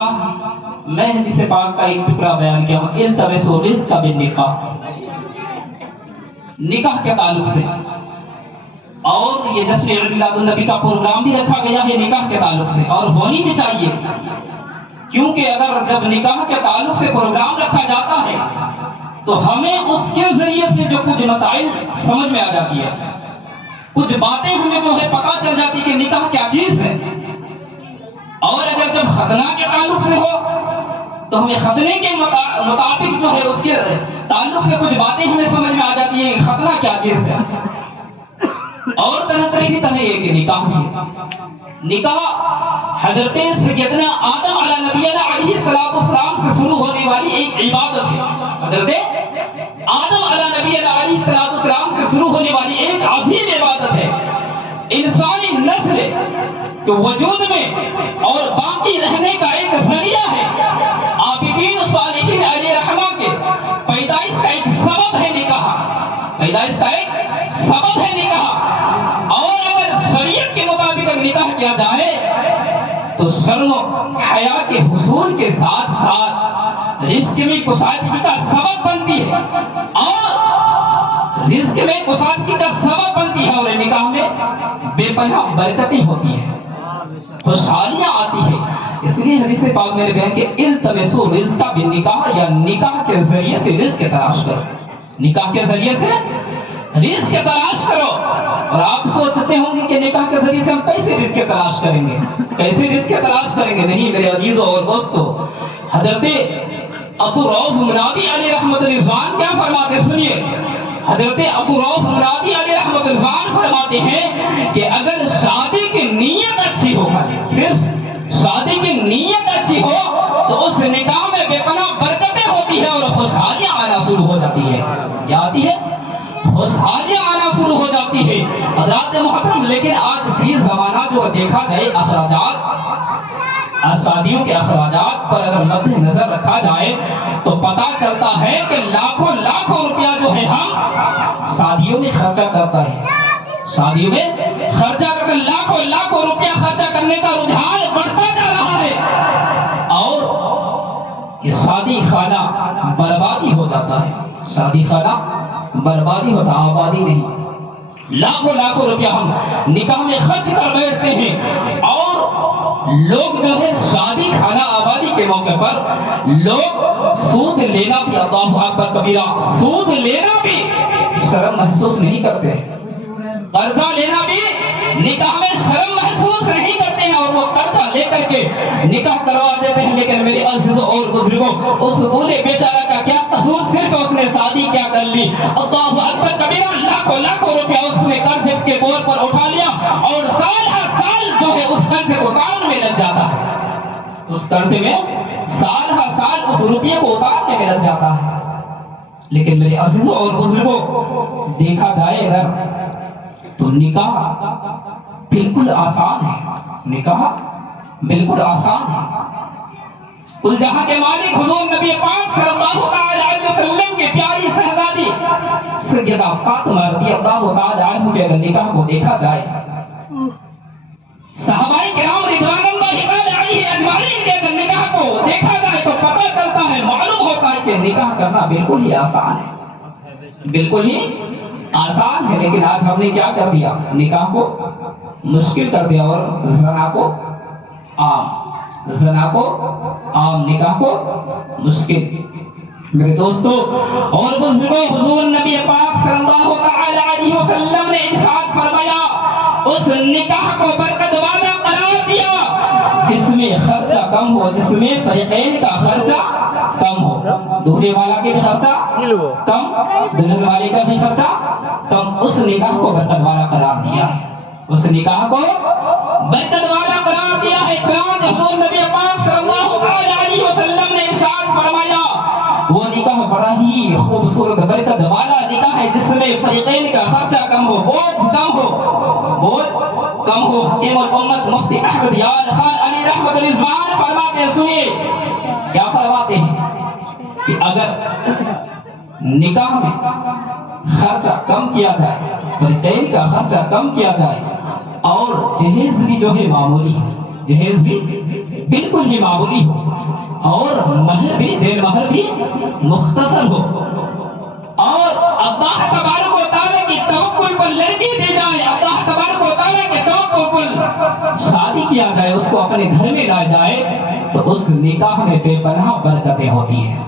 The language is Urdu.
میں حدیث پاک کا ایک ٹکڑا بیان کیا ہوں التمسوا الرزق بالنکاح، نکاح کے تعلق سے، اور یہ جشن عید میلاد النبی کا پروگرام بھی رکھا گیا ہے نکاح کے تعلق سے، اور ہونی بھی چاہیے، کیونکہ اگر جب نکاح کے تعلق سے پروگرام رکھا جاتا ہے تو ہمیں اس کے ذریعے سے جو کچھ مسائل سمجھ میں آ جاتی ہے، کچھ باتیں ہمیں جو ہے پتہ چل جاتی کہ نکاح کیا چیز ہے۔ اور اگر جب ختنہ کے تعلق سے ہو تو ہمیں ختنے کے مطابق جو ہے اس کے تعلق سے کچھ باتیں ہمیں سمجھ میں آ جاتی ہیں کہ ختنہ کیا چیز ہے۔ اور طرح طرح کی طرح یہ کہ نکاح بھی ہے۔ نکاح حضرت سیدنا آدم علیہ نبینا علیہ السلام سے شروع ہونے والی ایک عبادت ہے۔ حضرت آدم علیہ نبینا علیہ السلام سے شروع ہونے والی ایک عظیم عبادت ہے۔ انسانی نسل کے وجود میں اور باقی رہنے کا ایک ذریعہ ہے۔ عابدین صالحین علیہ رحمہ کے پیدائش کا ایک سبب ہے نکاح، پیدائش کا ایک سبب ہے نکاح۔ اور اگر شریعت کے مطابق نکاح کیا جائے تو شرم و حیا کے حصول کے ساتھ ساتھ رزق میں کشادگی کا سبب بنتی ہے، اور رزق میں کشادگی کا سبب بنتی ہے، اور نکاح میں بے پناہ برکتیں ہوتی ہیں، خوشحالیاں آتی ہے۔ اس لیے حدیث پاک میں نے بیان کہ التمسوا الرزق بالنکاح، یا نکاح کے ذریعے سے رزق تلاش کرو، نکاح کے ذریعے سے رزق تلاش کرو۔ اور آپ سوچتے ہوں گے کہ نکاح کے ذریعے سے ہم کیسے رزق تلاش کریں گے، کیسے رزق تلاش کریں گے؟ نہیں میرے عزیزوں اور دوستوں، حضرت ابو روح منادی علیہ رحمۃ الرضوان کیا فرماتے سنیے۔ حضرت ابو روح منادی علیہ رحمۃ الرضوان فرماتے ہیں کہ اگر شادی کی نیت اچھی ہو، صرف شادی کی نیت اچھی ہو تو اس نکاح میں بے پناہ برکتیں ہوتی ہے اور خوشحالیاں آنا شروع ہو جاتی ہے۔ کیا آتی ہے؟ خوشحالیاں آنا شروع ہو جاتی ہے۔ حضرات محترم، لیکن آج بھی زمانہ جو دیکھا جائے شادیوں کے اخراجات پر اگر مد نظر رکھا جائے تو پتا چلتا ہے کہ لاکھوں لاکھوں روپیہ جو ہے ہم شادیوں میں خرچہ کرتا ہے، شادیوں میں خرچہ کر کے لاکھوں لاکھوں روپیہ خرچہ کرنے کا رجحان بڑھتا جا رہا ہے، اور یہ شادی خانہ بربادی ہو جاتا ہے، شادی خانہ بربادی ہوتا، آبادی نہیں۔ لاکھوں لاکھوں روپیہ ہم نکاح میں خرچ کر بیٹھتے ہیں، اور لوگ جو ہے شادی خانہ آبادی کے موقع پر لوگ سود لینا بھی، اللہ اکبر کبیرہ، سود لینا بھی شرم محسوس نہیں کرتے، قرضہ لینا بھی نکاح میں شرم محسوس نہیں کرتے ہیں، اور وہ قرضہ لے کر کے نکاح کروا دیتے ہیں۔ لیکن میرے عزیزوں اور بزرگوں، اس دولے بیچارہ کا کیا قصور؟ صرف اس نے شادی کیا کر لی، اللہ اکبر کبیرہ، لاکھوں لاکھوں روپیہ اس نے قرض کے بور پر اٹھا لیا، اور سال ہر سال جو ہے اس قرض کو اتارنے میں لگ جاتا ہے، اس قرض میں سال ہر سال اس روپیے کو اتارنے میں لگ جاتا ہے۔ لیکن میرے عزیزوں اور بزرگوں، دیکھا جائے اگر تو نکاح بالکل آسان ہے، نکاح بالکل آسان ہے۔ کل جہاں کے مالک حضور نبی پاک صلی اللہ علیہ وسلم کی پیاری شہزادی سیدہ فاطمہ رضی اللہ تعالی عنہ کے اگر نکاح کو دیکھا جائے، صحابہ کرام رضوان اللہ تعالی علیہ اجمعین کے اگر نکاح کو دیکھا جائے تو پتہ چلتا ہے، معلوم ہوتا ہے کہ نکاح کرنا بالکل ہی آسان ہے، بالکل ہی آسان ہے۔ لیکن آج ہم نے کیا کر دیا؟ نکاح کو مشکل کر دیا، اور زنا کو عام، نکاح کو مشکل۔ میرے دوستو اور بزرگوں، حضور نبی پاک صلی اللہ علیہ وسلم نے ارشاد فرمایا، اس نکاح کو برکت والا قرار دیا جس میں خرچہ کم ہو، جس میں فریقین کا خرچہ کم ہو، دولہے والا کے بھی خرچہ کم، دلہن والے کا بھی خرچہ کم، اس نکاح کو برکت والا قرار دیا ہے، اس نکاح کو برکت والا قرار دیا ہے۔ چنانچہ حضور نبی پاک صلی اللہ علیہ وسلم نے ارشاد فرمایا، وہ نکاح بڑا ہی خوبصورت برکت والا نکاح ہے جس میں فریقین کا خرچہ کم ہو، بوجھ کم ہو، بوجھ کم ہو۔ حکیم الامت مفتی احمد یار خان علی رحمۃ الرضوان فرماتے ہیں، سنیے کیا فرماتے ہیں کہ اگر نکاح میں خرچہ کم کیا جائے، فریقین کا خرچہ کم کیا جائے، اور جہیز بھی جو ہے معمولی، جہیز بھی بالکل ہی معمولی ہو اور مہر بھی دیر مہر بھی مختصر ہو اور اللہ تبارک و تعالیٰ کی توکل پر لڑکی دی جائے، اللہ تبارک و تعالیٰ کے توکل پر شادی کیا جائے، اس کو اپنے گھر میں لایا جائے تو اس نکاح میں بے پناہ برکتیں ہوتی ہیں۔